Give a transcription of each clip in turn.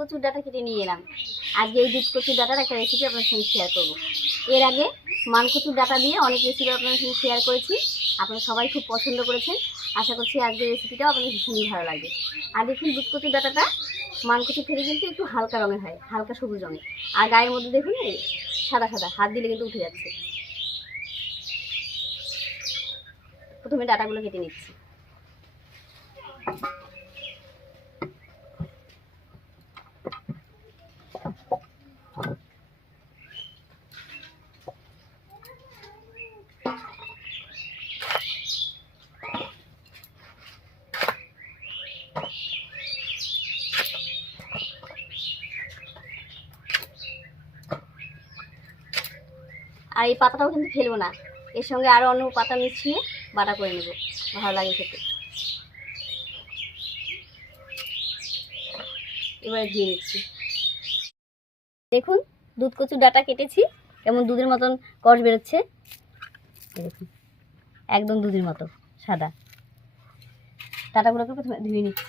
কচুর ডাটা কেটে নিয়ে এলাম। আজকে এই দুধ কচুর ডাটার একটা রেসিপি আপনার সঙ্গে শেয়ার করব। এর আগে মান কচুর ডাটা দিয়ে অনেক রেসিপি আপনার সঙ্গে শেয়ার করেছি। আপনারা সবাই খুব পছন্দ করেছেন। আশা করছি আজকের রেসিপিটাও আপনাদের ভীষণই ভালো লাগবে। আর দেখুন, দুধ কচুর ডাটাটা মান কচুর থেকে কিন্তু একটু হালকা রঙের হয়, হালকা সবুজ রঙের। আর গায়ের মধ্যে দেখুন সাদা সাদা, হাত দিলে কিন্তু উঠে যাচ্ছে। প্রথমে ডাটাগুলো কেটে নিচ্ছি। আর এই পাতাটাও কিন্তু ফেলব না। এর সঙ্গে আরও অন্য পাতা মিশিয়ে বাটা করে নেব, ভালো লাগে খেতে। এবারে দিয়ে নিচ্ছি দেখুন, দুধ কচুর ডাটা কেটেছি, কেমন দুধের মতন কষ বেরোচ্ছে। দেখুন, একদম দুধের মতো, সাদা। ডাটাগুলোকে প্রথমে ধুয়ে নিচ্ছি।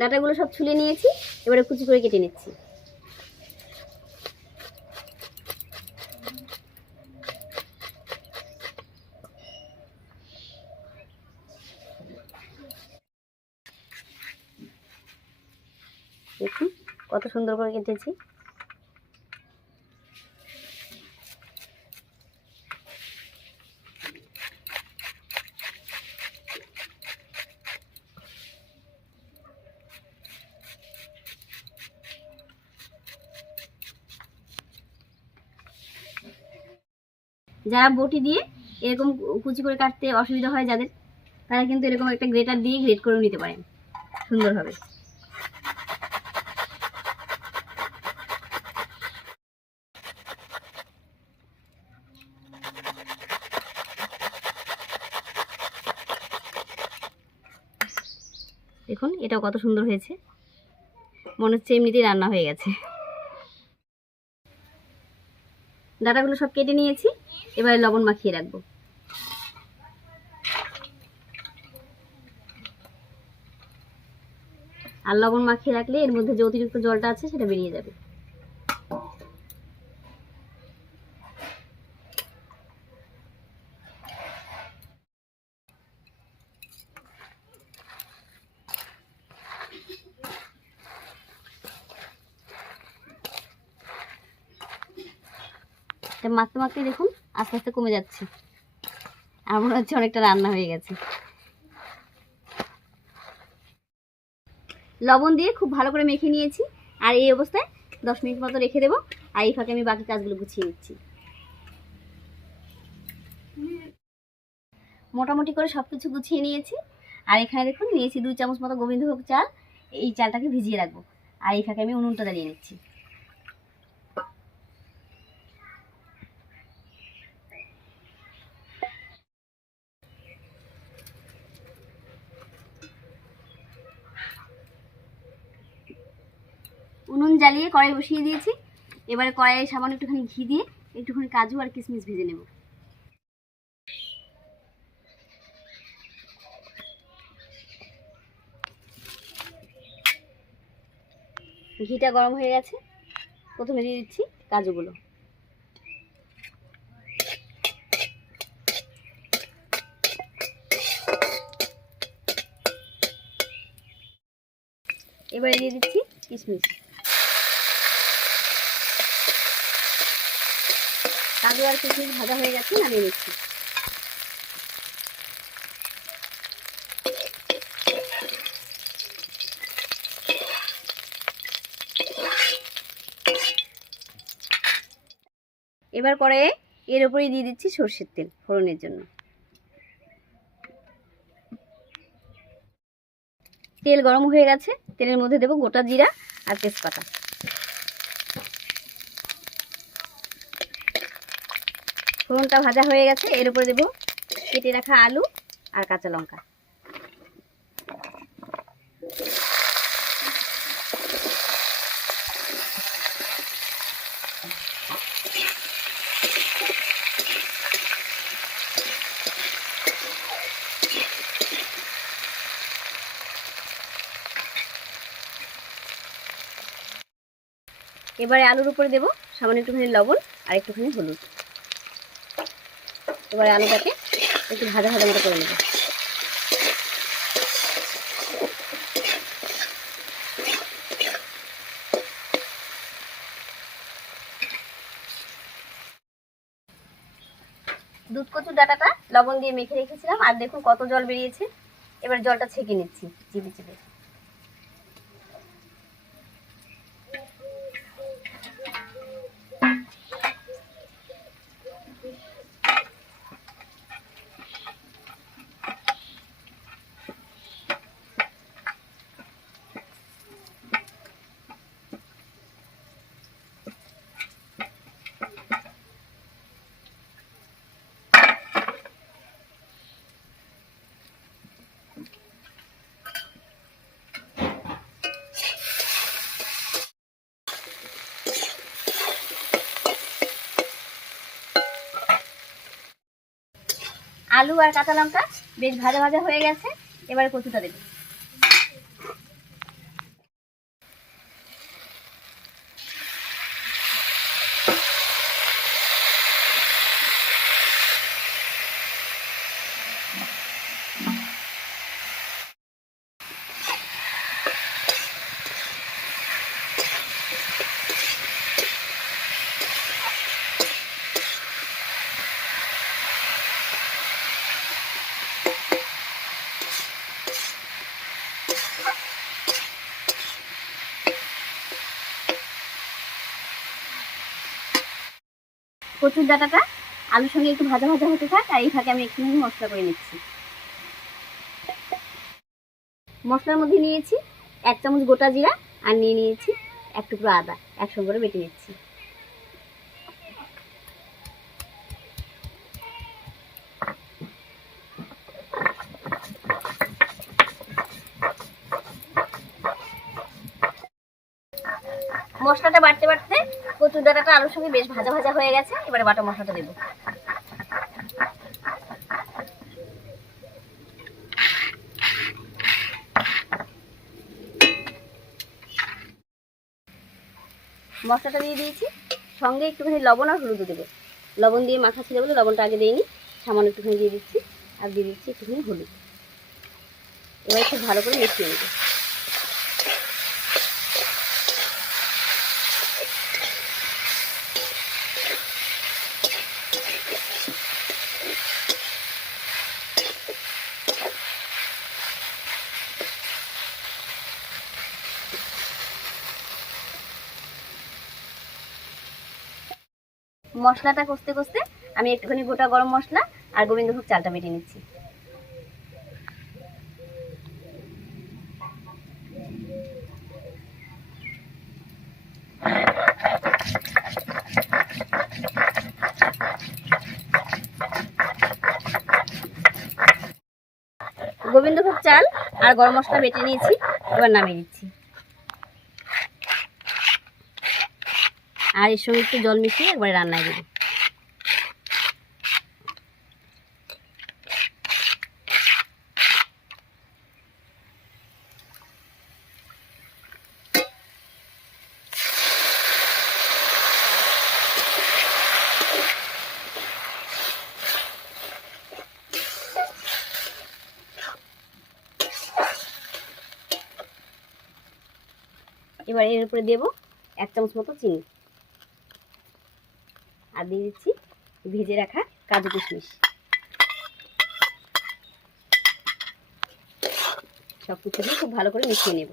ডাটাগুলো সব ছুলে নিয়েছি এবারে কুচি করে কেটে নিচ্ছি। দেখুন কত সুন্দর করে কেটেছি। যারা বটি দিয়ে এরকম কুচি করে কাটতে অসুবিধা হয় যাদের, তারা কিন্তু এরকম একটা গ্রেটার দিয়ে গ্রেট করেও নিতে পারেন সুন্দরভাবে। দেখুন, এটাও কত সুন্দর হয়েছে। মনে হচ্ছে এমনিতেই রান্না হয়ে গেছে। ডাটাগুলো সব কেটে নিয়েছি। এবারে লবণ মাখিয়ে রাখব। আর লবণ মাখিয়ে রাখলে এর মধ্যে যে অতিরিক্ত জলটা আছে সেটা বেরিয়ে যাবে। এটা মাখতে মাখতে দেখুন, আস্তে আস্তে কমে যাচ্ছে। আর মনে হচ্ছে অনেকটা রান্না হয়ে গেছে। লবণ দিয়ে খুব ভালো করে মেখে নিয়েছি। আর এই অবস্থায় দশ মিনিট মতো রেখে দেবো। আর এই ফাঁকে আমি বাকি কাজগুলো গুছিয়ে নিচ্ছি। মোটামুটি করে সব কিছু গুছিয়ে নিয়েছি। আর এখানে দেখুন, নিয়েছি দুই চামচ মতো গোবিন্দভোগ চাল। এই চালটাকে ভিজিয়ে রাখব। আর এই ফাঁকে আমি উনুনটা দাঁড়িয়ে নিচ্ছি। উনুন জ্বালিয়ে কড়াই বসিয়ে দিয়েছি। এবারে কড়াইয়ে সামান্য একটুখানি ঘি দিয়ে একটুখানি কাজু আর কিশমিশ ভেজে নেব। ঘিটা গরম হয়ে গেছে। প্রথমে দিয়ে দিচ্ছি কাজুগুলো। এবারে দিয়ে দিচ্ছি কিশমিশ কাজু আর কিশমিশ ভাজা হয়ে গেছে, নামিয়ে নিচ্ছি। এবার পরে এর উপরেই দিয়ে দিচ্ছি সর্ষের তেল ফোড়নের জন্য। তেল গরম হয়ে গেছে, তেলের মধ্যে দেবো গোটা জিরা আর তেজপাতা। ফোড়নটা ভাজা হয়ে গেছে, এর উপরে দেবো কেটে রাখা আলু আর কাঁচা লঙ্কা। এবারে আলুর উপরে দেবো সামান্য একটুখানি লবণ আর একটুখানি হলুদ। এবারে আলুটাকে একটু ভাজা ভাজা মতো করে নেব। দুধ কচুর ডাটাটা লবণ দিয়ে মেখে রেখেছিলাম, আর দেখুন কত জল বেরিয়েছে। এবার জলটা ছেঁকে নিচ্ছি, চিপে চিপে। আলু আর কাঁচা লঙ্কা বেশ ভাজা ভাজা হয়ে গেছে। এবারে কচুটা দেবো। কচুর ডাটাটা আলুর সঙ্গে একটু ভাজা ভাজা হতে থাক, আর এই ফাঁকে আমি একটু মশলা করে নিচ্ছি। মশলার মধ্যে নিয়েছি এক চামচ গোটা জিরা, আর নিয়ে নিয়েছি এক টুকরো আদা। একসঙ্গে করে বেটে নিচ্ছি মশলাটা বাড়তে বাড়তে কচুর ডাটাটা আলুর সঙ্গে বেশ ভাজা ভাজা হয়ে গেছে, এবারে বাটা মশলাটা দেবো। মশলাটা দিয়ে দিয়েছি, সঙ্গে একটুখানি লবণ আর হলুদ দেবো। লবণ দিয়ে মাখা ছিল বলে লবণটা আগে দিইনি, সামান্য একটুখানি দিয়ে দিচ্ছি, আর দিয়ে দিচ্ছি একটুখানি হলুদ। এবার খুব ভালো করে মিশিয়ে নেব। মশলাটা কষতে কষতে আমি একটুখানি গোটা গরম মশলা আর গোবিন্দভোগ চালটা বেটে নিচ্ছি। গোবিন্দভোগ চাল আর গরম মশলা বেটে নিয়েছি, এবার নামিয়ে দিচ্ছি আর এর সঙ্গে একটু জল মিশিয়ে একবারে রান্নায় দেবো। এবার এর উপরে দেবো এক চামচ মতো চিনি। আর দিয়ে দিচ্ছি ভেজে রাখা কাজু কিশমিশ। সব কিছু দিয়ে খুব ভালো করে মিশিয়ে নেব।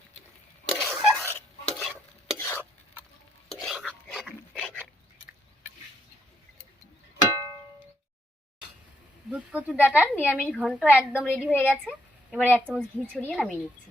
দুধ কচুর ডাটার নিরামিষ ঘন্ট একদম রেডি হয়ে গেছে। এবারে এক চামচ ঘি ছড়িয়ে নামিয়ে নিচ্ছি।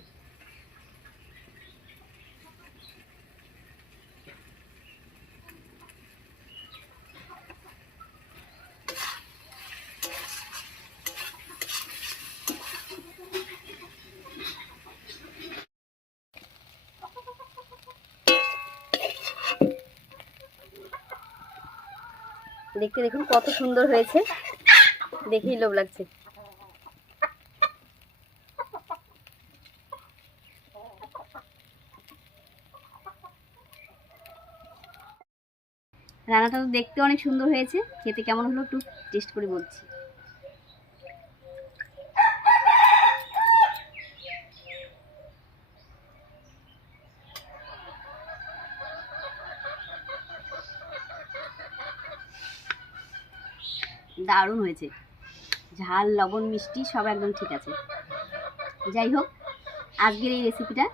দেখতে দেখুন কত সুন্দর হয়েছে। দেখেই লোভ লাগছে। রান্নাটা তো দেখতে অনেক সুন্দর হয়েছে। খেতে কেমন হলো একটু টেস্ট করে বলছি। দারুণ হয়েছে। ঝাল, লবণ, মিষ্টি সব একদম ঠিক আছে। যাই হোক, আজকের এই রেসিপিটা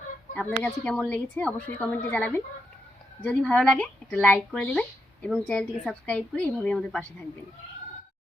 আপনার কাছে কেমন লেগেছে অবশ্যই কমেন্টে জানাবেন। যদি ভালো লাগে, একটা লাইক করে দেবেন এবং চ্যানেলটিকে সাবস্ক্রাইব করে এইভাবেই আমাদের পাশে থাকবেন।